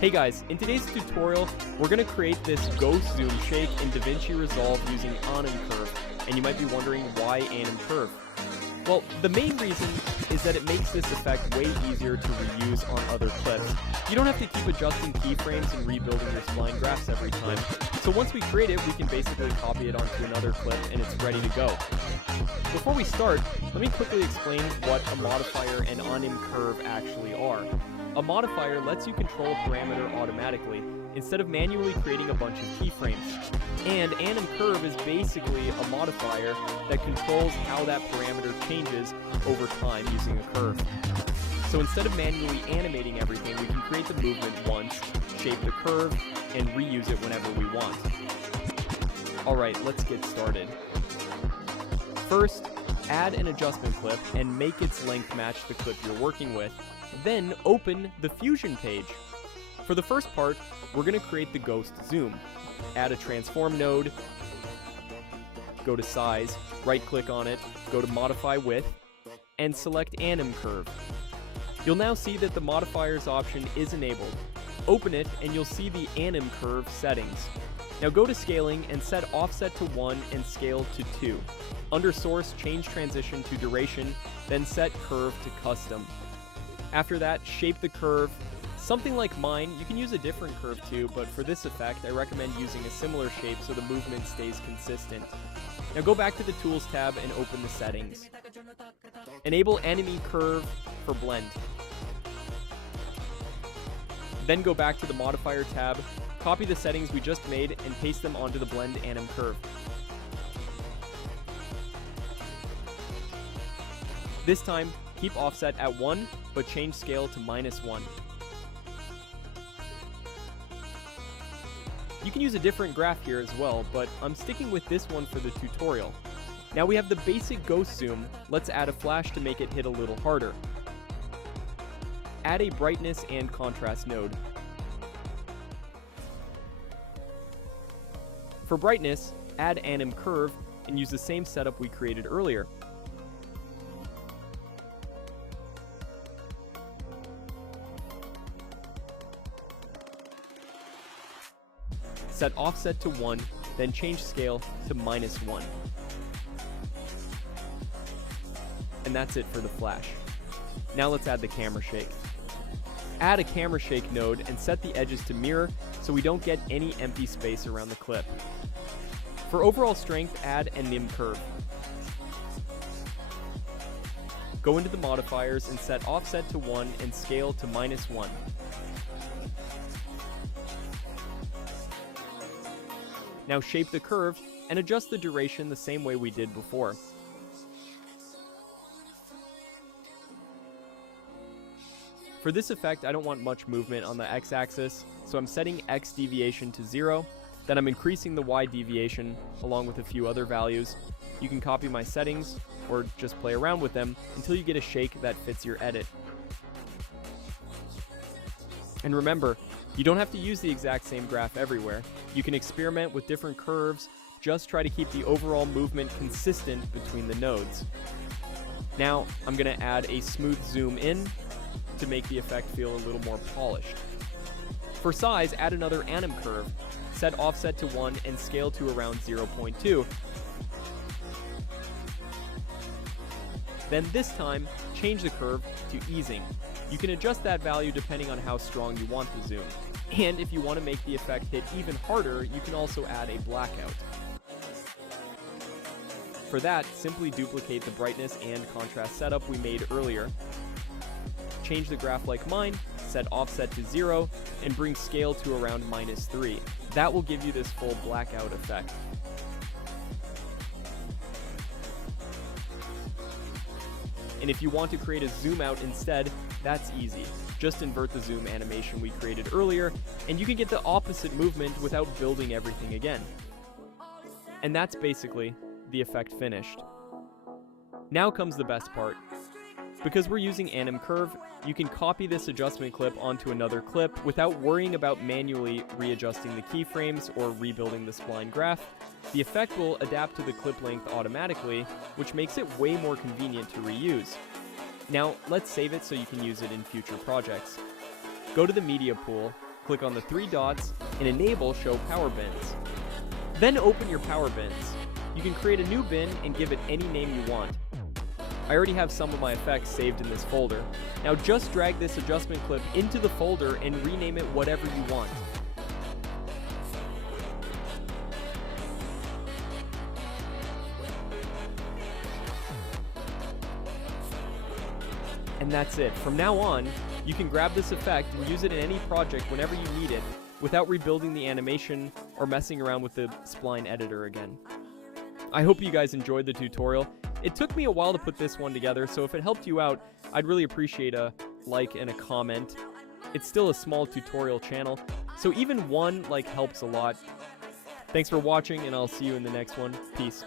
Hey guys, in today's tutorial, we're going to create this ghost zoom shake in DaVinci Resolve using Anim Curve, and you might be wondering why Anim Curve. Well, the main reason is that it makes this effect way easier to reuse on other clips. You don't have to keep adjusting keyframes and rebuilding your spline graphs every time, so once we create it, we can basically copy it onto another clip and it's ready to go. Before we start, let me quickly explain what a modifier and Anim Curve actually are. A modifier lets you control a parameter automatically, instead of manually creating a bunch of keyframes. And Anim Curve is basically a modifier that controls how that parameter changes over time using a curve. So instead of manually animating everything, we can create the movement once, shape the curve, and reuse it whenever we want. Alright, let's get started. First, add an adjustment clip and make its length match the clip you're working with. Then open the Fusion page. For the first part, we're going to create the ghost zoom. Add a transform node, go to size, right-click on it, go to modify width, and select Anim Curve. You'll now see that the modifiers option is enabled. Open it and you'll see the Anim Curve settings. Now go to scaling and set offset to 1 and scale to 2. Under source, change transition to duration, then set curve to custom. After that, shape the curve. Something like mine, you can use a different curve too, but for this effect, I recommend using a similar shape so the movement stays consistent. Now go back to the Tools tab and open the settings. Enable Anim Curve for blend. Then go back to the Modifier tab, copy the settings we just made, and paste them onto the Blend Anim Curve. This time, keep offset at 1, but change scale to -1. You can use a different graph here as well, but I'm sticking with this one for the tutorial. Now we have the basic ghost zoom, let's add a flash to make it hit a little harder. Add a brightness and contrast node. For brightness, add Anim Curve and use the same setup we created earlier. Set offset to 1, then change scale to -1. And that's it for the flash. Now let's add the camera shake. Add a camera shake node and set the edges to mirror so we don't get any empty space around the clip. For overall strength, add Anim Curve. Go into the modifiers and set offset to 1 and scale to -1. Now shape the curve and adjust the duration the same way we did before. For this effect, I don't want much movement on the x-axis, so I'm setting x deviation to 0, then I'm increasing the y deviation along with a few other values. You can copy my settings or just play around with them until you get a shake that fits your edit. And remember, you don't have to use the exact same graph everywhere. You can experiment with different curves, just try to keep the overall movement consistent between the nodes. Now, I'm going to add a smooth zoom in to make the effect feel a little more polished. For size, add another Anim Curve, set offset to 1 and scale to around 0.2. Then this time, change the curve to easing. You can adjust that value depending on how strong you want the zoom. And if you want to make the effect hit even harder, you can also add a blackout. For that, simply duplicate the brightness and contrast setup we made earlier. Change the graph like mine, set offset to 0, and bring scale to around -3. That will give you this full blackout effect. And if you want to create a zoom out instead, that's easy. Just invert the zoom animation we created earlier, and you can get the opposite movement without building everything again. And that's basically the effect finished. Now comes the best part. Because we're using Anim Curve, you can copy this adjustment clip onto another clip without worrying about manually readjusting the keyframes or rebuilding the spline graph. The effect will adapt to the clip length automatically, which makes it way more convenient to reuse. Now, let's save it so you can use it in future projects. Go to the media pool, click on the 3 dots, and enable Show Power Bins. Then open your power bins. You can create a new bin and give it any name you want. I already have some of my effects saved in this folder. Now just drag this adjustment clip into the folder and rename it whatever you want. And that's it. From now on, you can grab this effect and use it in any project whenever you need it without rebuilding the animation or messing around with the spline editor again. I hope you guys enjoyed the tutorial. It took me a while to put this one together, so if it helped you out, I'd really appreciate a like and a comment. It's still a small tutorial channel, so even one like helps a lot. Thanks for watching, and I'll see you in the next one. Peace.